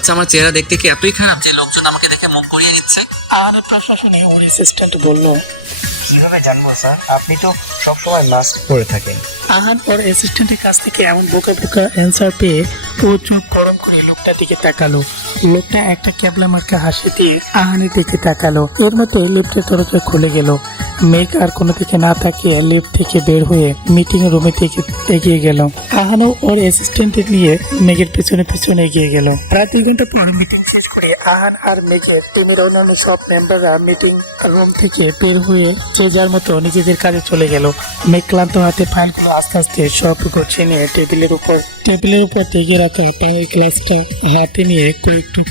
আচ্ছা, আমার চেহারা দেখতে কি এতই খারাপ যে লোকজন আমাকে দেখে মুখ ঘুরিয়ে নিচ্ছে? আহানের প্রশাসনে ওর অ্যাসিস্ট্যান্ট বলল। কিভাবে জানবো স্যার, আপনি তো সবসময় মাস্ক পরে থাকেন। আহান ওর অ্যাসিস্ট্যান্টের কাছ থেকে এমন বোকা বোকা অ্যান্সার পেয়ে ও চোখ গরম করে লোকটার দিকে তাকালো। লোকটা একটা ক্যাবলা মার্কা হাসি দিয়ে আহানের দিকে তাকালো। এর মধ্যে লিফটের দরজা খুলে গেল। মেঘ আর কোনো দিকে না তাকিয়ে লিফট থেকে বের হয়ে মিটিং রুমের দিকে এগিয়ে গেল। আহানও ওর অ্যাসিস্ট্যান্টের নিয়ে মেঘের পেছনে পেছনে এগিয়ে গেল। প্রায় 2 ঘন্টা পর মিটিং শেষ করে আহান আর মেঘের টিমের অন্যান্য সব মেম্বাররা মিটিং রুম থেকে বের হয়ে যে যার মতো নিজেদের কাজে চলে গেল। মেঘ ক্লান্ত হাতে ফাইলগুলো আস্তে আস্তে সব গুছিয়ে নিয়ে টেবিলের উপর টেকে রাখা পানির গ্লাসটা হাতে নিয়ে একটু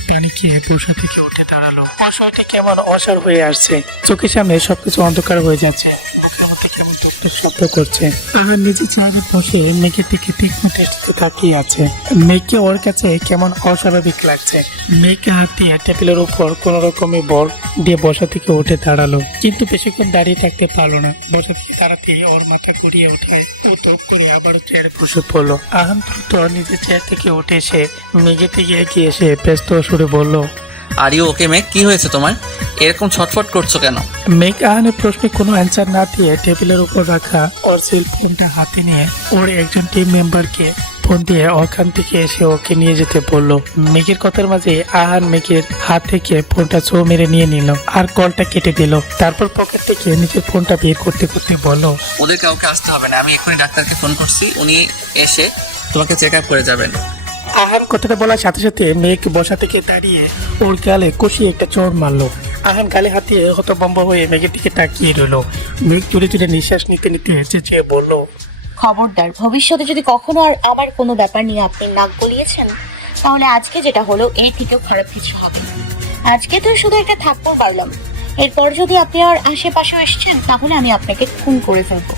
পানি খেয়ে বসা থেকে উঠে দাঁড়ালো। বসাটি কেমন অসাড় হয়ে আসছে, চোখের সামনে সবকিছু অন্ধকার হয়ে যাচ্ছে, কেমন টুকটাক শব্দ করছে। আহার নিজে চেয়ারে বসে মেঘের দিকে তীক্ষ্ণ দৃষ্টিতে তাকিয়ে আছে। মেঘকে ওর কাছে কেমন অস্বাভাবিক লাগছে। মেঘ হাত দিয়ে টেবিলের উপর কোন রকমের বল দিয়ে বসা থেকে উঠে দাঁড়ালো, কিন্তু বেশিক্ষণ দাঁড়িয়ে থাকতে পারলো না। বসা থেকে দাঁড়াতে ওর মাথা ঘুরিয়ে ওঠায় ও তপ করে আবারও চেয়ারে বসে পড়লো। আহান দ্রুত নিজের চেয়ার থেকে উঠে এসে মেঘের দিকে এগিয়ে এসে ব্যস্ত সুরে বলল, আর ইউ ওকে মেঘ? কি হয়েছে তোমার? এরকম ছটফট করছো কেন? মেঘ আহানের প্রশ্নে কোনো অ্যান্সার না দিয়ে টেবিলের উপর রাখা ওর সেল ফোনটা হাতে নিয়ে ওর একজন টিম মেম্বারকে ফোন দিয়ে ওখান থেকে এসে ওকে নিয়ে যেতে বললো। মেঘের কথার মাঝে আহান মেঘের হাত থেকে ফোনটা ছো মেরে নিয়ে নিল আর কলটা কেটে দিল। তারপর পকেট থেকে নিজের ফোনটা বের করতে করতে বলল, ওদের কাউকে আসতে হবে না, আমি এখনই ডাক্তারকে ফোন করছি, উনি এসে তোমাকে চেক আপ করে যাবেন। আহান কথাটা বলার সাথে সাথে মেঘ বসা থেকে দাঁড়িয়ে ওর গালে কষিয়ে একটা চড় মারলো। আহান গালে হাতে হতভম্ব হয়ে মেঘের দিকে তাকিয়ে রইলো। মেঘ জোরে জোরে নিঃশ্বাস নিতে নিতে চেঁচিয়ে বলল, খবরদার, ভবিষ্যতে যদি কখনো আর আমার কোনো ব্যাপার নিয়ে আপনি নাক গলিয়েছেন, তাহলে আজকে যেটা হলো এর থেকেও খারাপ কিছু হবে। আজকে তো শুধু একটা থাপ্পড় পারলাম, এরপর যদি আপনি আর আশেপাশে এসেছেন তাহলে আমি আপনাকে খুন করে ফেলবো।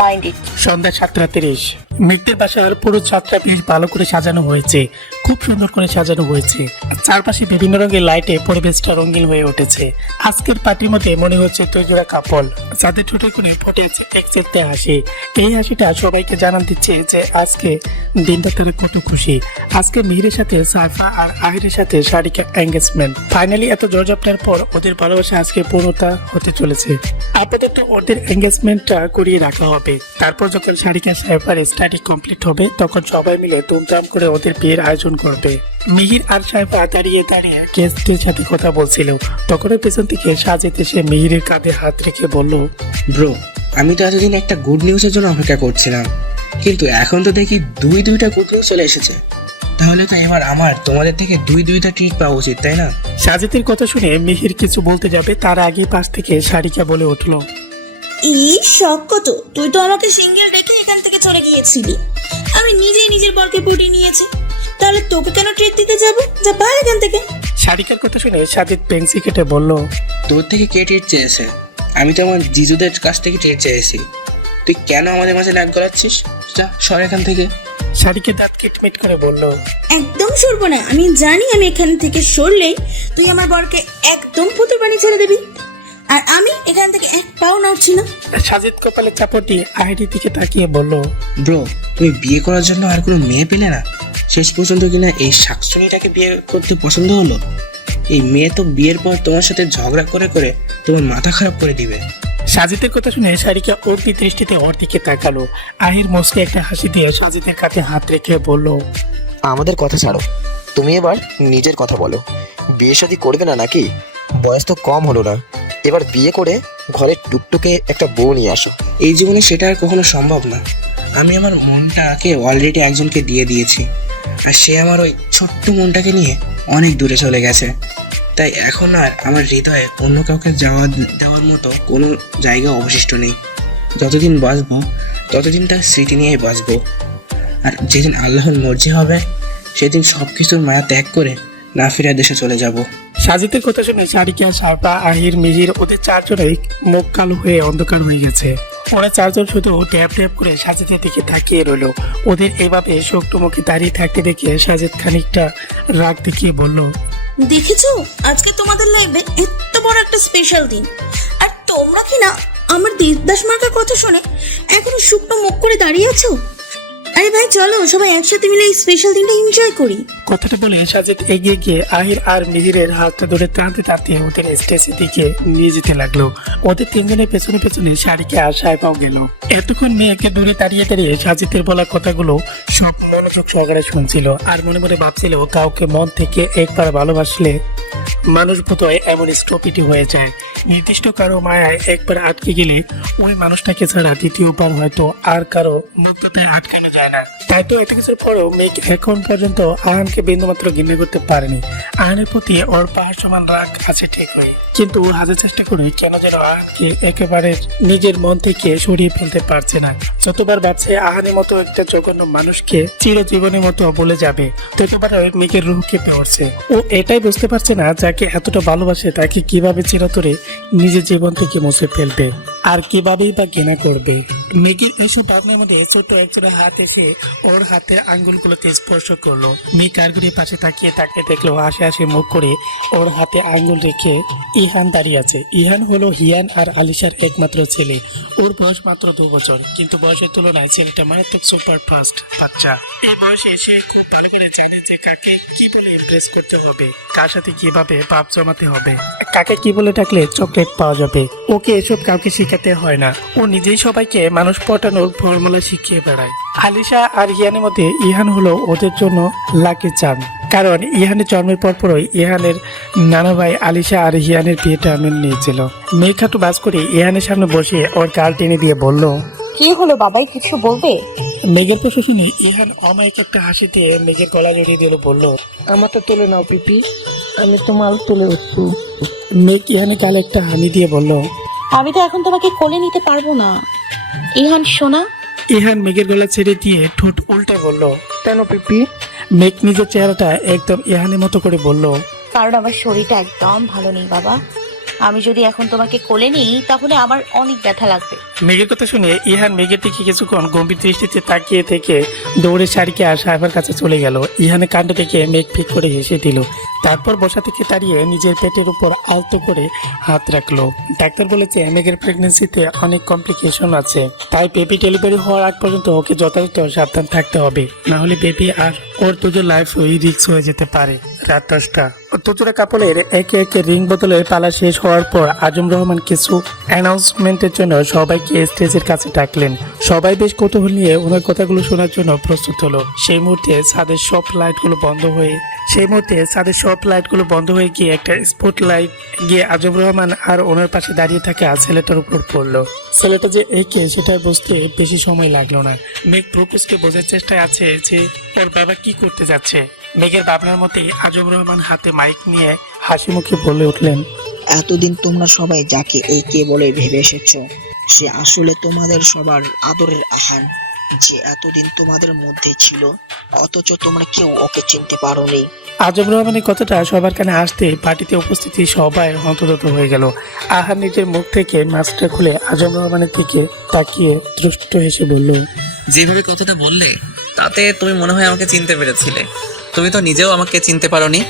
Mind it. সন্ধ্যা 7:30। মেঘদের বাসার পুরো ছাদটা বেশ ভালো করে সাজানো হয়েছে, খুব সুন্দর করে সাজানো হয়েছে। চারপাশে বিভিন্ন রঙের লাইটে পরিবেশটা রঙিন হয়ে উঠেছে। আজকের পার্টির মধ্যে মনে হচ্ছে তৈরিরা কাপল। যাদের ঠোঁটে করে ফুটে আছে এক চেতে হাসি। এই হাসিটা সবাইকে জানান দিচ্ছে যে আজকে দিনটা তারা কত খুশি। আজকে মিহিরের সাথে সাইফা আর আহিরের সাথে সারিকা এঙ্গেজমেন্ট। ফাইনালি এত জর্জপটার পর ওদের ভালোবাসা আজকে পূর্ণতা হতে চলেছে। আপাতত ওদের এঙ্গেজমেন্টটা করিয়ে রাখা হবে। তারপর যখন সারিকা সাইফার স্টাডি কমপ্লিট হবে তখন সবাই মিলে ধুমধাম করে ওদের বিয়ের আয়োজন করবে। মিহির আর সাইফা দাঁড়িয়ে দাঁড়িয়ে গেস্টদের সাথে কথা বলছিল। তখন পেছন থেকে সাজেদ এসে মিহিরের কাঁধে হাত রেখে বলল, ব্রো, আমি তো এতদিন একটা গুড নিউজের জন্য অপেক্ষা করছিলাম, কিন্তু এখন তো দেখি দুইটা গুড নিউজ চলে এসেছে। তাহলে তো এবার আমার তোমাদের থেকে দুইটা ট্রিট পাওয়া উচিত, তাই না? সাজেদের কথা শুনে মিহির কিছু বলতে যাবে তার আগে পাশ থেকে সারিকা বলে উঠল, এই শখ কত, তুই তো আমাকে সিঙ্গেল রেখে এখান থেকে চলে গিয়েছিলি। আমি নিজেই নিজের বরকে পটিয়ে নিয়েছি, তাহলে তোকে কেন ট্রিট দিতে যাবো? যা বাইরে এখান থেকে। সারিকার কথা শুনে সাজেদ পেন্সি কেটে বলল, তোর থেকে কে ট্রিট চেয়েছে? আমি তো আমার জিজুদের কাছ থেকে ট্রিট চেয়েছি। তুই কেন আমাদের মাঝে নাক গলাচ্ছিস? যা সর এখান থেকে। সারিকা দাঁত কিটমিট করে বলল, একদম সরবো না। আমি জানি আমি এখান থেকে সরলেই তুই আমার বরকে একদম পুতুল বানিয়ে ছেড়ে দিবি, আর আমি এখান থেকে এক পাও নড়ছি না। সাজেদ কপালে চাপড় দিয়ে আহিরির দিকে তাকিয়ে বলল, ব্রো, তুমি বিয়ে করার জন্য আর কোনো মেয়ে পেলে না? শেষ পর্যন্ত কিনা এই শাকচুনিটাকে বিয়ে করতে পছন্দ হলো? এই মেয়ে তো বিয়ের পর তোমার সাথে ঝগড়া করে করে তোমার মাথা খারাপ করে দিবে। সাজিদের কথা শুনে সারিকা অর্ধি দৃষ্টিতে ওর দিকে তাকালো। আহির মুচকে একটা হাসি দিয়ে সাজিদের কাঁধে হাত রেখে বলল, আমাদের কথা ছাড়ো, তুমি এবার নিজের কথা বলো। বিয়ে শাদী করবে না নাকি? বয়স তো কম হলো না, এবার বিয়ে করে ঘরে টুকটুকে একটা বউ নিয়ে আসো। এই জীবনে সেটা আর কখনো সম্ভব না। আমি আমার মনটাকে অলরেডি একজনকে দিয়ে দিয়েছি, আর সে আমার ওই ছোট্ট মনটাকে নিয়ে অনেক দূরে চলে গেছে। তাই এখন আর আমার হৃদয়ে অন্য কাউকে দেওয়ার মতো কোনো জায়গা অবশিষ্ট নেই। যতদিন বাঁচবো ততদিন তার স্মৃতি নিয়েই বাঁচবো, আর যেদিন আল্লাহর মর্জি হবে সেদিন সব কিছুর মায়া ত্যাগ করে না ফেরার দেশে চলে যাব। সাজিদের কথা শুনে সারিকা, সারপা, আহির, মিহির ওদের চারজনেই মুখ কালো হয়ে অন্ধকার হয়ে গেছে। ওরা চারজন শুধু ট্যাপ ট্যাপ করে সাজিদের দিকে তাকিয়ে রইল। ওদের এভাবে শোকটুমুখে দাঁড়িয়ে থাকতে দেখে সাজিদ খানিকটা রাগ দেখিয়ে বলল, দেখেছো, আজকে তোমাদের লাইফে এত বড় একটা স্পেশাল দিন, আর তোমরা কি না আমার দেবদাস মার্কার কথা শুনে এখনো শুকনো মুখ করে দাঁড়িয়ে আছো? আরে ভাই চলো সবাই একসাথে মিলে এই স্পেশাল দিনটা এনজয় করি। কথাটা বলে সাজেদ এগিয়ে গিয়ে আহির আর মিহিরের হাতটা ধরে টানতে টানতে ওদের স্টেজের দিকে নিয়ে যেতে লাগলো। ওদের তিনজনের পেছনে পেছনে শাড়িকে আশায় পাও গেল। এতক্ষণ মেয়েকে দূরে দাঁড়িয়ে দাঁড়িয়ে সাজেদের বলা কথাগুলো সব মনোযোগ সহকারে শুনছিল আর মনে মনে ভাবছিল কাউকে মন থেকে একবার ভালোবাসলে মানুষ বোধহয় এমন স্টপিটি হয়ে যায়। নির্দিষ্ট কারো মায়ায় একবার আটকে গেলে ওই মানুষটাকে ছাড়া দ্বিতীয়বার হয়তো আর কারো মুগ্ধতায় আটকানো যায় না। তাই তো এত কিছুর পরেও মেঘ এখন পর্যন্ত আহানকে বিন্দুমাত্র ঘৃণা করতে পারেনি। আহানের প্রতি ওর পাহাড় সমান রাগ আছে ঠিক হয়, কিন্তু ও হাজার চেষ্টা করে কেন যেন আহানকে একেবারে নিজের মন থেকে সরিয়ে ফেলতে পারছে না। যতবার ভাবছে আহানের মতো একটা জঘন্য মানুষকে চিরজীবনের মতো বলে যাবে, ততবার মেঘের রুহ কেঁপে উঠছে। ও এটাই বুঝতে পারছে না যাকে এতটা ভালোবাসে তাকে কিভাবে চিরতরে নিজের জীবন থেকে মুছে ফেলবে আর কিভাবেই বা ঘৃণা করবে। মেঘের এসব ভাবনার মধ্যে ছোট্ট একজনের হাত এসে ওর হাতের আঙ্গুলগুলোতে স্পর্শ করলো। মেঘ কারগুলির পাশে তাকিয়ে তাকে দেখলো হাসি হাসি মুখ করে ওর হাতে আঙ্গুল রেখে ইহান দাঁড়িয়ে আছে। ইহান হলো হিয়ান আর আলিশার একমাত্র ছেলে। ওর বয়স মাত্র 2 বছর, কিন্তু বয়সের তুলনায় ছেলেটা মারাত্মক সুপার ফাস্ট বাচ্চা। এই বয়সে সে খুব ভালো করে জানে যে কাকে কিভাবে ইমপ্রেস করতে হবে, কার সাথে কিভাবে ভাব জমাতে হবে, কাকে কি বলে ডাকলে চকলেট পাওয়া যাবে। ওকে এসব কাউকে শিখাতে হয় না, ও নিজেই সবাইকে মানুষ পটানোর ফর্মুলা শিখিয়ে বেড়ায়। আলিশা আর ইহানের মধ্যে ইহান হলো ওদের জন্য লাকি চার্ম, কারণ ইহানের জন্মের পরপরই ইহানের নানা ভাই আলিশা আর ইহানের বিয়েটা মেনে নিয়েছিল। মেয়ে খাটু বাস করে ইহানের সামনে বসে ওর গাল টেনে দিয়ে বলল, কি হলো বাবাই, কিছু বলবে? মেঘের প্রশ্ন শুনে ইহান অমায়িক একটা হাসি দিয়ে মেঘের গলা জড়িয়ে দিল, বলল, আমারটা তুলে নাও পিপি, আমি তোমার তুলে উঠবো। মেঘ ইহানের গালে একটা হানি দিয়ে বলল, আমি তো এখন তোমাকে কোলে নিতে পারবো না ইহান সোনা। ইহান মেঘের গলা ছেড়ে দিয়ে ঠোঁট উল্টে বলল, কেন পিপি? মেঘ নিজের চেহারাটা একদম ইহানের মতো করে বলল, কারণ আমার শরীরটা একদম ভালো নেই বাবা। আমি যদি এখন তোমাকে কোলে নিই তাহলে আমার অনেক ব্যথা লাগবে। মেঘের কথা শুনে ইহান মেঘের দিকে কিছুক্ষণ গম্ভীর দৃষ্টিতে তাকিয়ে থেকে দৌড়ে শাড়িকে আর সাহেবের কাছে চলে গেল। ইহানের কাণ্ড থেকে মেঘ ফিক করে হেসে দিল, তারপর বসা থেকে দাঁড়িয়ে নিজের পেটের উপর আলতো করে হাত রাখলো। ডাক্তার বলেছে মেঘের প্রেগনেন্সিতে অনেক কমপ্লিকেশন আছে, তাই বেবি ডেলিভারি হওয়ার আগ পর্যন্ত ওকে যথাযথ সাবধান থাকতে হবে, না হলে বেবি আর ওর দুজোর লাইফ রিস্ক হয়ে যেতে পারে। রাত 10টা। তুজোরা কাপলের একে একে রিং বদলের পালা শেষ হওয়ার পর আজম রহমান কিছু অ্যানাউন্সমেন্টের জন্য সবাইকে স্টেজের কাছে ডাকলেন। সবাই বেশ কৌতূহল নিয়ে ওনার কথাগুলো শোনার জন্য প্রস্তুত হলো। সেই মুহূর্তে ছাদের সব লাইটগুলো বন্ধ হয়ে গিয়ে একটা স্পট লাইট গিয়ে আজম রহমান আর ওনার পাশে দাঁড়িয়ে থাকা ছেলেটার উপর পড়লো। ছেলেটা যে একে সেটা বুঝতে বেশি সময় লাগলো না। মেঘ প্রকুশকে বোঝার চেষ্টায় আছে যে ওর বাবা কি করতে যাচ্ছে। মেঘের ভাবনার মতেই আজম রহমান হাতে মাইক নিয়ে হাসি মুখে বলে উঠলেন, এতদিন তোমরা সবাই যাকে এই কে বলে ভেবে এসেছ, সে আসলে তোমাদের সবার আদরের আহান, যে এতদিন তোমাদের মধ্যে ছিল, অথচ তোমরা কেউ ওকে চিনতে পারোনি। আজম রহমানের কথাটা সবার কানে আসতে পার্টিতে উপস্থিতি সবাই হন্তদন্ত হয়ে গেল। আহার নিজের মুখ থেকে মাস্কটা খুলে আজম রহমানের দিকে তাকিয়ে দৃষ্ট হেসে বলল, যেভাবে কথাটা বললে তাতে তুমি মনে হয় আমাকে চিনতে পেরেছিলে। তুমি তো নিজেও আমাকে চিনতে পারোনি,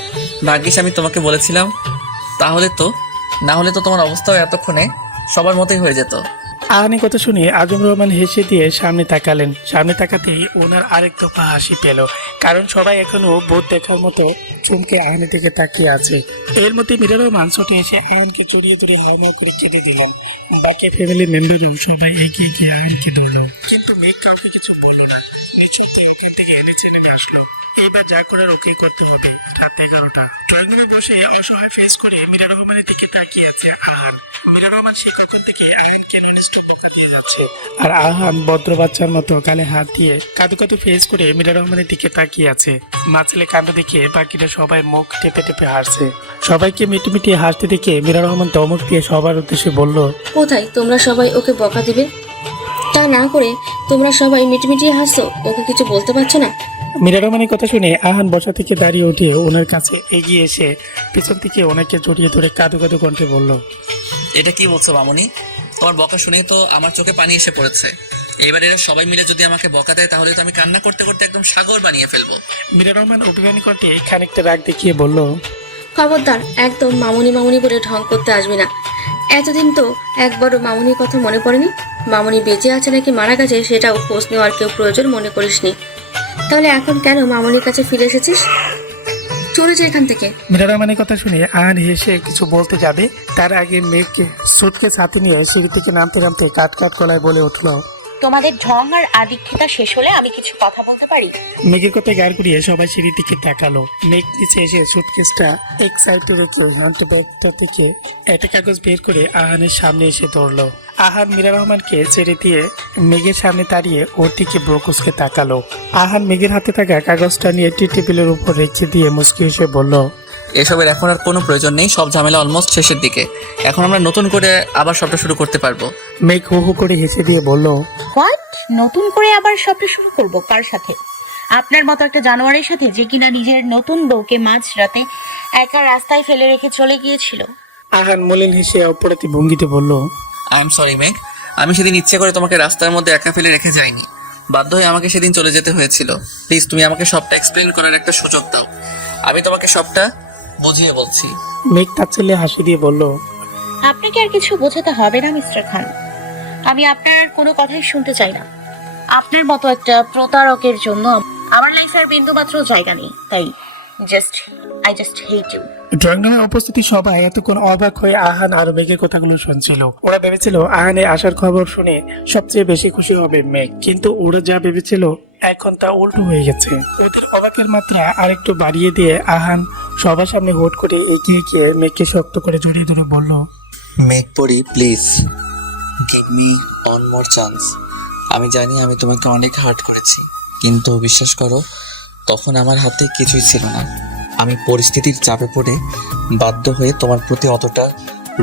ভাগ্যিস আমি তোমাকে বলেছিলাম। না হলে তো তোমার অবস্থাও এতক্ষণে সবার মতোই হয়ে যেত। আহানের কথা শুনে আজম রহমান হেসে দিয়ে সামনে তাকালেন। সামনে তাকাতেই ওনার আরেক দফা হাসি পেল, কারণ সবাই এখনো ভূত দেখার মতো চমকে আহানের দিকে তাকিয়ে আছে। এর মধ্যে মীরা রহমান ছুটে এসে আহানকে জড়িয়ে ধরে হাওয়া করে কেটে দিলেন। বাকি ফ্যামিলি মেম্বারও সবাই এগিয়ে গিয়ে আহানকে ধরলো, কিন্তু মেঘ কাউকে কিছু বললো না। নিশ্চয়ই ওখান থেকে নিচে নেমে আসলো। এইবার যা করার ওকে করতে হবে। রাত 11টা। ড্রয়িংরুমে বসে অসহায় ফেস করে মীরা রহমানের দিকে তাকিয়ে আছে আহান। মীরা রহমান সে কখন থেকে আহানকে ননস্টপ বোকা দিয়ে যাচ্ছে, আর আহান ভদ্র বাচ্চার মতো গালে হাত দিয়ে কাঁদো ফেস করে মীরা রহমানের দিকে তাকিয়ে আছে। মা ছেলে কাণ্ড দেখে বাকিটা সবাই মুখ টেপে টেপে হাসছে। সবাইকে মিটিমিটি হাসতে দেখে মীরা রহমান ধমক দিয়ে সবার উদ্দেশ্যে বলল, কোথায় তোমরা সবাই ওকে বকা দিবে, তা না করে তোমরা সবাই মিটমিটি হাসছো, ওকে কিছু বলতে পারছো না? মীরা রহমানের কথা শুনে আহান বসা থেকে দাঁড়িয়ে উঠে ওনার কাছে এগিয়ে এসে পেছন থেকে ওনাকে জড়িয়ে ধরে কাঁদো কণ্ঠে বলল, এটা কি বলছো মামুনি? তোমার বকা শুনেই তো আমার চোখে পানি এসে পড়েছে। এইবার এরা সবাই মিলে যদি আমাকে বকা দেয় তাহলে তো আমি কান্না করতে করতে একদম সাগর বানিয়ে ফেলবো। মীরা রহমান অভিমানী কণ্ঠে খানিকটা রাগ দেখিয়ে বলল, খবরদার, একদম মামুনি মামুনি বলে ঢং করতে আসবে না। এতদিন তো একবারও মামুনির কথা মনে পড়েনি। মামনি বেঁচে আছে নাকি মারা গেছে সেটাও খোঁজ নেওয়ার কেউ প্রয়োজন মনে করিসনি। তাহলে এখন কেন মামনির কাছে ফিরে এসেছিস? চলে যা এখান থেকে। মীরা রহমানের কথা শুনে আহান হেসে কিছু বলতে যাবে, তার আগে মেঘকে সুটকেস হাতে নিয়ে সিঁড়ি থেকে নামতে নামতে কাট কাট গলায় বলে উঠলো, তোমাদের ঢং আর আদিক্ষেতা শেষ হলে আমি কিছু কথা বলতে পারি। মেঘের কথায় গাড় করিয়ে সবাই সিঁড়ির দিকে তাকালো। মেঘ নিচে এসে সুটকেসটা এক সাইডে রেখে হ্যান্ড ব্যাগটা থেকে একটা কাগজ বের করে আহানের সামনে এসে ধরলো। আহান মীরা রহমানকে ছেড়ে দিয়ে মেঘের সামনে দাঁড়িয়ে ওর দিকে ব্রোকুসকে তাকালো। আহান মেঘের হাতে থাকা কাগজটা নিয়ে টি টেবিলের উপর রেখে দিয়ে মুচকি এসে বলল, এসবের এখন আর কোনো প্রয়োজন নেই, সব ঝামেলা অলমোস্ট শেষের দিকে। এখন আমরা নতুন করে আবার সবটা শুরু করতে পারবো। মেঘ হু হু করে হেসে দিয়ে বলল, হোয়াট? নতুন করে আবার সবটা শুরু করবো? কার সাথে? আপনার মতো একটা জানোয়ারের সাথে, যে কিনা নিজের নতুন বউকে মাঝরাতে একা রাস্তায় ফেলে রেখে চলে গিয়েছিল। আহান মলিন হেসে অপরাধী ভঙ্গিতে বলল, আই এম সরি মেঘ, আমি সেদিন ইচ্ছে করে তোমাকে রাস্তার মধ্যে একা ফেলে রেখে যাইনি। বাধ্য হয়ে আমাকে সেদিন চলে যেতে হয়েছিল। প্লিজ তুমি আমাকে সবটা এক্সপ্লেন করার একটা সুযোগ দাও, আমি তোমাকে সবটা বুঝিয়ে বলছি। মেঘ তাচ্ছিল্যে হাসি দিয়ে বলল, আপনাকে আর কিছু বোঝাতে হবে না মিস্টার খান, আমি আপনার আর কোনো কথাই শুনতে চাই না। আপনার মতো একটা প্রতারকের জন্য আমার লাইফে আর বিন্দুমাত্র জায়গা নেই। তাই I just hate you. Drawing রুমে উপস্থিতি সবাই এতক্ষণ অবাক হয়ে আহান আর মেঘের কথাগুলো শুনছিল। ওরা ভেবেছিল আহানের আসার খবর শুনে সবচেয়ে বেশি খুশি হবে মেঘ, কিন্তু ওরা যা ভেবেছিল এখন তা উল্টো হয়ে গেছে। ওদের অবাকের মাত্রা আরেকটু বাড়িয়ে দিয়ে আহান সবার সামনে হুট করে এগিয়ে গিয়ে মেঘকে শক্ত করে জড়িয়ে ধরে বলল, মেঘ পড়ি, please give me one more chance. আমি জানি আমি তোমাকে অনেক হার্ট করেছি, কিন্তু বিশ্বাস করো তখন আমার হাতে কিছুই ছিল না। আমি পরিস্থিতির চাপে পড়ে বাধ্য হয়ে তোমার প্রতি অতটা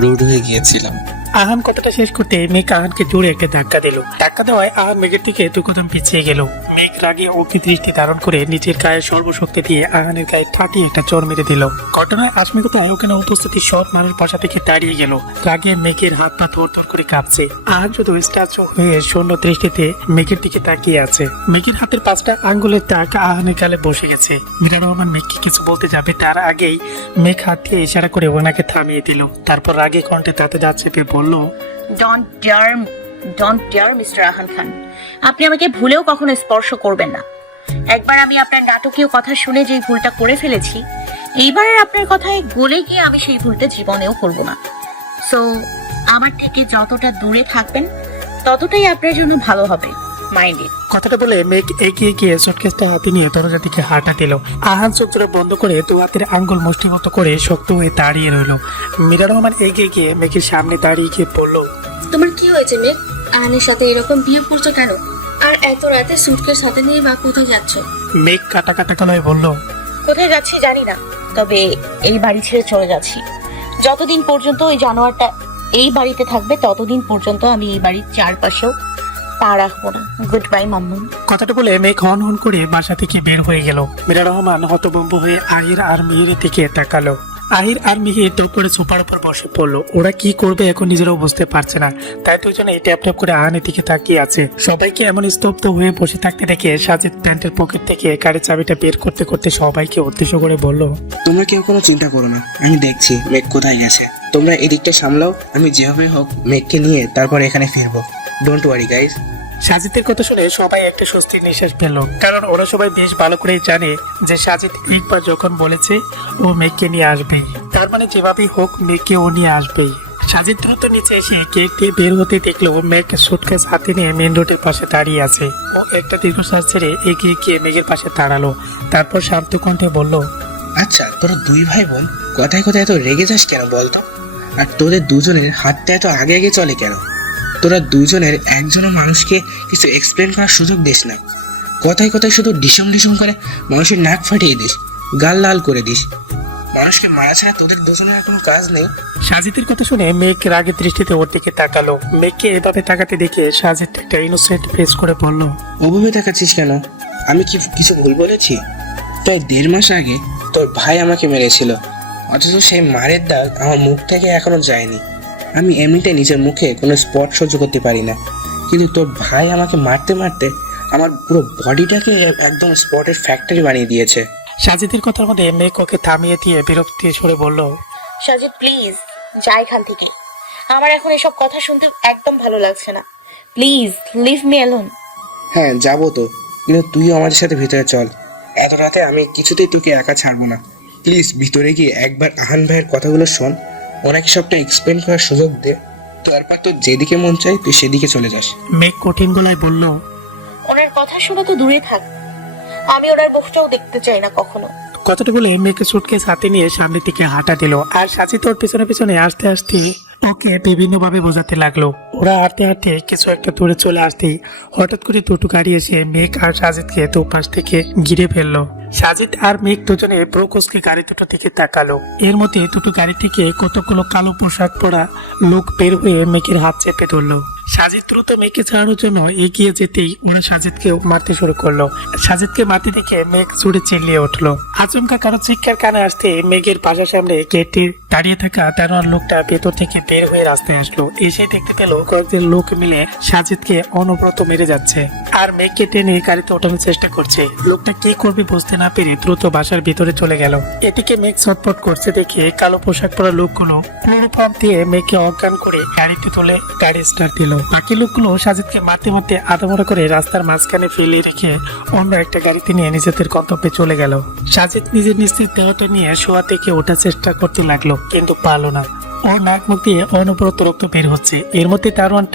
রুড হয়ে গিয়েছিলাম। আহান কথাটা শেষ করতে মেঘ আহানকে জোরে একটা ধাক্কা দিল। ধাক্কা দেওয়ায় আহান মেঘের দিকে দু কদম পিছিয়ে গেল। মেঘ রাগে অগ্নি দৃষ্টি ধারণ করে নিজের গায়ে সর্বশক্তি দিয়ে আহানের গায়ে ঠাটিয়ে একটা চড় মেরে দিল। ঘটনায় আশ্মিকতায় ওখানে উপস্থিতি সব মানুষ পাশা থেকে দাঁড়িয়ে গেল। রাগে মেঘের হাত পা থর থর করে কাঁপছে। আহান শুধু স্ট্যাচু হয়ে শূন্য দৃষ্টিতে মেঘের দিকে তাকিয়ে আছে। মেঘের হাতের 5টা আঙ্গুলের দাগ আহানের গালে বসে গেছে। মীরা রহমান মেঘকে কিছু বলতে যাবে তার আগেই মেঘ হাত দিয়ে ইশারা করে ওনাকে থামিয়ে দিল। তারপর রাগে কণ্ঠে তাতে যাচ্ছে বলল, ডোন্ট ডেয়ার মিস্টার আহান খান, আপনি আমাকে ভুলেও কখনো স্পর্শ করবেন না। একবার আমি আপনার নাটকীয় কথা শুনে যে ভুলটা করে ফেলেছি, এইবারের আপনার কথায় গলে গিয়ে আমি সেই ভুলটা জীবনেও করব না। সো আমার থেকে যতটা দূরে থাকবেন ততটাই আপনার জন্য ভালো হবে। Mind it. কথাটা বলে মেঘ এগিয়ে গিয়ে সুটকেসটা হাতে নিয়ে দরজা দিকে হাঁটা দিল। আহান চোখ জোড়া বন্ধ করে দু হাতের আঙ্গুল মুষ্টিবদ্ধ করে শক্ত হয়ে দাঁড়িয়ে রইল। মীরা রহমান এগিয়ে গিয়ে মেঘের সামনে দাঁড়িয়ে গিয়ে বলল, তোমার কি হয়েছে মেঘ? আহানের সাথে এরকম বিয়ে করছো কেন? আর এত রাতে সুটকেস হাতে নিয়ে বা কোথায় যাচ্ছ? মেঘ কাটা কাটা গলায় বলল, কোথায় যাচ্ছি জানি না, তবে এই বাড়ি ছেড়ে চলে যাচ্ছি। যতদিন পর্যন্ত ওই জানোয়ারটা এই বাড়িতে থাকবে ততদিন পর্যন্ত আমি এই বাড়ির চারপাশেও পা রাখবো না। গুড বাই মাম্মু। কথাটা বলে মেঘ হন হন করে বাসা থেকে বের হয়ে গেল। মীরা রহমান হতভম্ব হয়ে আহির আর মিহিরের দিকে তাকালো। আহির আর মিহির টপ করে সোফার উপর বসে পড়লো। ওরা কি করবে এখন নিজেরাও বুঝতে পারছে না, তাই দুজনে ট্যাপ ট্যাপ করে আহানের দিকে তাকিয়ে আছে। সবাইকে এমন স্তব্ধ হয়ে বসে থাকতে দেখে সাজিদ প্যান্টের পকেট থেকে গাড়ির চাবিটা বের করতে করতে সবাইকে উদ্দেশ্য করে বলল, তোমরা কেউ কোনো চিন্তা করো না, আমি দেখছি মেঘ কোথায় গেছে। তোমরা এদিকটা সামলাও, আমি যেভাবে হোক মেঘকে নিয়ে তারপর এখানে ফিরবো। Don't worry guys. সাজিদের কথা শুনে সবাই একটা স্বস্তির নিঃশ্বাস পেল, কারণ ওরা সবাই বেশ ভালো করেই জানে যে সাজিদ একবার যখন বলেছে ও মেঘকে নিয়ে আসবেই, তার মানে যেভাবেই হোক মেঘকে ও নিয়ে আসবেই। সাজিদ দ্রুত নিচে এসে গেট দিয়ে বের হতে দেখলো মেঘ সুটকেস হাতে নিয়ে মেন রোডের পাশে দাঁড়িয়ে আছে। ও একটা দীর্ঘশ্বাস ছেড়ে এগিয়ে গিয়ে মেঘের পাশে দাঁড়ালো। তারপর শান্ত কণ্ঠে বলল, আচ্ছা, তোরা দুই ভাই বোন কথায় কথায় এত রেগে যাস কেন বলতো? আর তোদের দুজনের হাতটা এত আগে আগে চলে কেন? তোরা দুজনের একজনের মানুষকে কিছু এক্সপ্লেন করার সুযোগ দিস না। কথায় কথায় শুধু ডিসম ডিসম করে মানুষের নাক ফাটিয়ে দিস, গাল লাল করে দিস। মানুষকে মারা ছাড়া তোদের দুজনের আর কোনো কাজ নেই। সাজিদের কথা শুনে মেঘ রাগের দৃষ্টিতে ওর দিকে তাকালো। মেঘকে এভাবে তাকাতে দেখে সাজিদ একটা ইনোসেন্ট ফেস করে বলল, ওভাবে তাকাচ্ছিস কেন? আমি কি কিছু ভুল বলেছি? প্রায় 1.5 মাস আগে তোর ভাই আমাকে মেরেছিল, অথচ সেই মারের দাগ আমার মুখ থেকে এখনো যায়নি। আমি এমনিতে নিজের মুখে কোনো স্পট সহ্য করতে পারি না, কিন্তু তোর ভাই আমাকে মারতে মারতে আমার পুরো বডিটাকে একদম স্পটের ফ্যাক্টরি বানিয়ে দিয়েছে। সাজিদের কথার মধ্যে মেঘ ওকে থামিয়ে দিয়ে বিরক্তি সরে বলল, সাজিদ প্লিজ যা এখান থেকে, আমার এখন এসব কথা শুনতে একদম ভালো লাগছে না। Please leave me alone. হ্যাঁ যাবো তো, কিন্তু তুইও আমাদের সাথে ভিতরে চল। এত রাতে আমি কিছুতেই তোকে একা ছাড়বো না। প্লিজ ভিতরে গিয়ে একবার আহান ভাইয়ের কথাগুলো শোন, ওনাকে সবটা এক্সপ্লেন করার সুযোগ দে। তারপর তোর যেদিকে মন চাই তুই সেদিকে চলে যাস। মেঘ কঠিন গলায় বলল, ওনার কথা শুনে তো দূরে থাক, আমি ওনার মুখটাও দেখতে চাই না কখনো। কথাটা বলে মেয়েকে সুটকেস হাতে নিয়ে সামনের দিকে হাঁটা দিল, আর সাজিদ ওর পেছনে পেছনে আস্তে আস্তে ওকে বিভিন্ন ভাবে বোঝাতে লাগলো। ওরা হাঁটতে হাঁটতে কিছু একটা দূরে চলে আসতেই হঠাৎ করে দুটো গাড়ি এসে মেঘ আর সাজিদকে দুপাশ থেকে ঘিরে ফেললো। সাজিদ আর মেঘ দুজনে ব্রোকসকে গাড়ি দুটো থেকে তাকালো। এর মধ্যে দুটো গাড়ি থেকে কতগুলো কালো পোশাক পরা লোক বের হয়ে মেঘের হাত চেপে ধরলো। সাজিদ দ্রুত মেঘকে ছাড়ানোর জন্য এগিয়ে যেতেই ওরা সাজিদকে মারতে শুরু করলো। সাজিদকে মারতে দেখে মেঘ জোরে চিল্লিয়ে উঠলো। আচমকা কারো চিৎকার কানে আসতে মেঘের পাশার সামনে গেটে দাঁড়িয়ে থাকা দারোয়ান লোকটা ভেতর থেকে বের হয়ে রাস্তায় আসলো। এসে দেখতে পেল কয়েকজন লোক মিলে সাজিদকে অনবরত মেরে যাচ্ছে আর মেঘকে টেনে গাড়িতে ওঠানোর চেষ্টা করছে। লোকটা কি করবে বুঝতে না পেরে দ্রুত বাসার ভিতরে চলে গেল। এদিকে মেঘ ছটফট করছে দেখে কালো পোশাক পরা লোকগুলো ক্লোরোফর্ম দিয়ে মেঘকে অজ্ঞান করে গাড়িতে তুলে গাড়ি স্টার্ট দিল। বাকি লোকগুলো সাজিদকে মারতে মারতে আধামরা করে রাস্তার মাঝখানে ফেলে রেখে অন্য একটা গাড়িতে নিয়ে নিজেদের গন্তব্যে চলে গেল। সাজিদ নিজের নিশ্চিত দেহটা নিয়ে শোয়া থেকে ওঠার চেষ্টা করতে লাগলো, কিন্তু পারলো না। ওর নাক মুখ দিয়ে অনবরত রক্ত বের হচ্ছে। এর মধ্যে দারোয়ান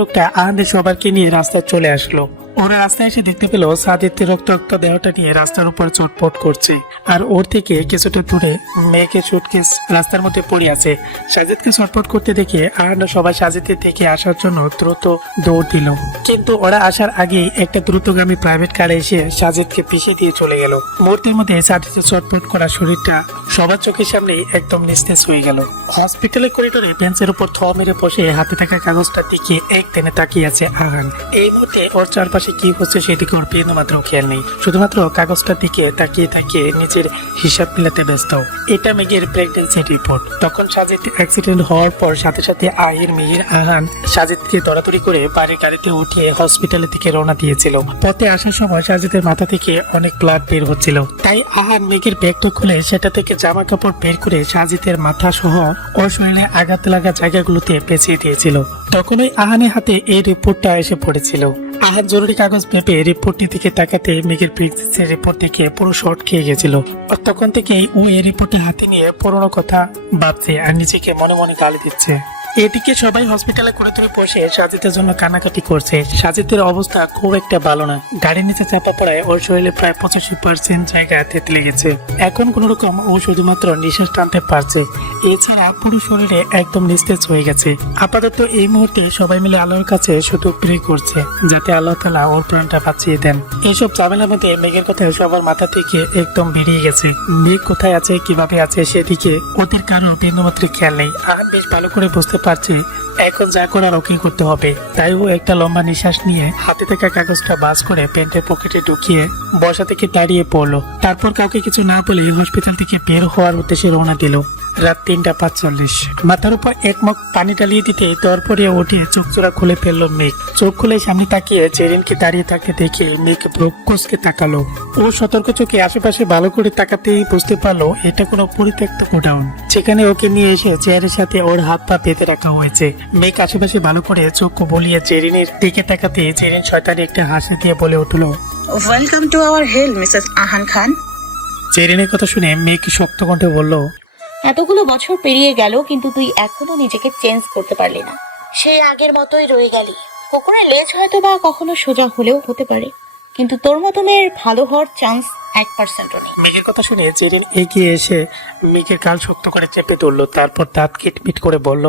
লোকটা আহানদের সবাইকে নিয়ে রাস্তায় চলে আসলো। ওরা রাস্তায় এসে দেখতে পেল সাজিদের রক্তাক্ত দেহটা নিয়ে রাস্তার উপর চটপট করছে, আর ওর থেকে কিছুটা দূরে মেয়েকে সুটকেস রাস্তার মধ্যে পড়ে আছে। সাজিদকে চটপট করতে দেখে আহানরা সবাই সাজিদের থেকে আসার জন্য দ্রুত দৌড় দিল, কিন্তু ওরা আসার আগে একটা দ্রুতগামী প্রাইভেট কারে এসে সাজিদকে পিছিয়ে দিয়ে চলে গেল। মুহূর্তের মধ্যে সাজিদের চটপট করা শরীরটা সবার চোখের সামনে একদম নিস্তেজ হয়ে গেল। হসপিটালের করিডোরে বেঞ্চের উপর থ মেরে বসে হাতে থাকা কাগজটার দিকে এক টেনে তাকিয়ে আছে আহান। এই মুহূর্তে ওর চারপাশে কি হচ্ছে সেদিকে ওর বিন্দু মাত্র খেয়াল নেই, শুধুমাত্র কাগজটার দিকে তাকিয়ে তাকিয়ে নিজের হিসাব মিলাতে ব্যস্ত। এটা মেঘের প্রেগন্যান্সি রিপোর্ট। তখন সাজিদ অ্যাক্সিডেন্ট হওয়ার পর সাথে সাথে মেহের আহান সাজিদকে দৌড়াদৌড়ি করে বাড়ির গাড়িতে উঠিয়ে হসপিটালের দিকে রওনা দিয়েছিল। পথে আসার সময় সাজিদের মাথা থেকে অনেক ব্লাড বের হচ্ছিল, তাই আহান মেঘের ব্যাগটা খুলে সেটা থেকে জামা কাপড় বের করে সাজিদের মাথা সহ ওর শরীরে আঘাত লাগা জায়গাগুলোতে পেঁচিয়ে দিয়েছিল। তখনই আহানের হাতে এই রিপোর্টটা এসে পড়েছিল। আহান জরুরি কাগজ ভেবে রিপোর্টটি দিকে তাকাতে মেঘের প্রেগন্যান্সি রিপোর্ট দেখে পুরো শর্ট খেয়ে গেছিল। আর তখন থেকেই ও এই রিপোর্টে হাতে নিয়ে পুরোনো কথা ভাবছে আর নিজেকে মনে মনে গালি দিচ্ছে। এদিকে সবাই হসপিটালে করে তুলে বসে সাজিদের জন্য কানাকাটি করছে। সাজিদের অবস্থা খুব একটা ভালো না। গাড়ির নিচে চাপা পড়ায় ওর শরীরে প্রায় 85% জায়গা থেতলে গেছে। এখন কোন রকম ও শুধুমাত্র নিঃশ্বাস টানতে পারছে, এছাড়া পুরো শরীরে একদম নিস্তেজ হয়ে গেছে। আপাতত এই মুহূর্তে সবাই মিলে আল্লাহর কাছে শুধু প্রে করছে যাতে আল্লাহ তাআলা ওর প্রাণটা বাঁচিয়ে দেন। এইসব ঝামেলার মধ্যে মেঘের কথা সবার মাথা থেকে একদম বেরিয়ে গেছে। মেঘ কোথায় আছে, কিভাবে আছে সেদিকে ওদের কারো বিন্দুমাত্র খেয়াল নেই। আহান বেশ ভালো করে বুঝতে পারছে এখন যা করার ওকে করতে হবে। তাই ও একটা লম্বা নিঃশ্বাস নিয়ে হাতে থাকা কাগজটা বাজ করে প্যান্টের পকেটে ঢুকিয়ে বসা থেকে দাঁড়িয়ে পড়লো। তারপর কাউকে কিছু না বলে হসপিটাল থেকে বের হওয়ার উদ্দেশ্যে রওনা দিল। রাত 3:45। মাথার উপর এক মগ পানি ঢালিয়ে দিতে তারপরে উঠে চোখ জোড়া খুলে ফেললো মেঘ। চোখ খুলে সামনে তাকিয়ে জেরিনকে দাঁড়িয়ে থাকতে দেখে মেঘ ব্রোকসকে তাকালো। ও সতর্ক চোখে আশেপাশে ভালো করে তাকাতেই বুঝতে পারলো এটা কোনো পরিত্যক্ত গোডাউন, যেখানে ওকে নিয়ে এসে চেয়ারের সাথে ওর হাত পা বেঁধে রাখা হয়েছে। মেঘ আশেপাশে ভালো করে চোখ বলিয়ে জেরিনের দিকে তাকাতে জেরিন শয়তানি একটা হাসি দিয়ে বলে উঠলো, welcome to our hell mrs Ahan Khan. জেরিনের কথা শুনে মেঘ শক্ত কণ্ঠে বলল, এতগুলো বছর পেরিয়ে গেল কিন্তু তুই এখনো নিজেকে চেঞ্জ করতে পারলি না, সেই আগের মতোই রয়ে গেলি। কুকুরের লেজ হয়তো বা কখনো সোজা হলেও হতে পারে, কিন্তু তোর মতো মেয়ের ভালো হওয়ার চান্স 1%ও নেই। মেঘের কথা শুনে জেরিন এগিয়ে এসে মেঘের গাল শক্ত করে চেপে ধরলো, তারপর দাঁত কিটমিট করে বলল,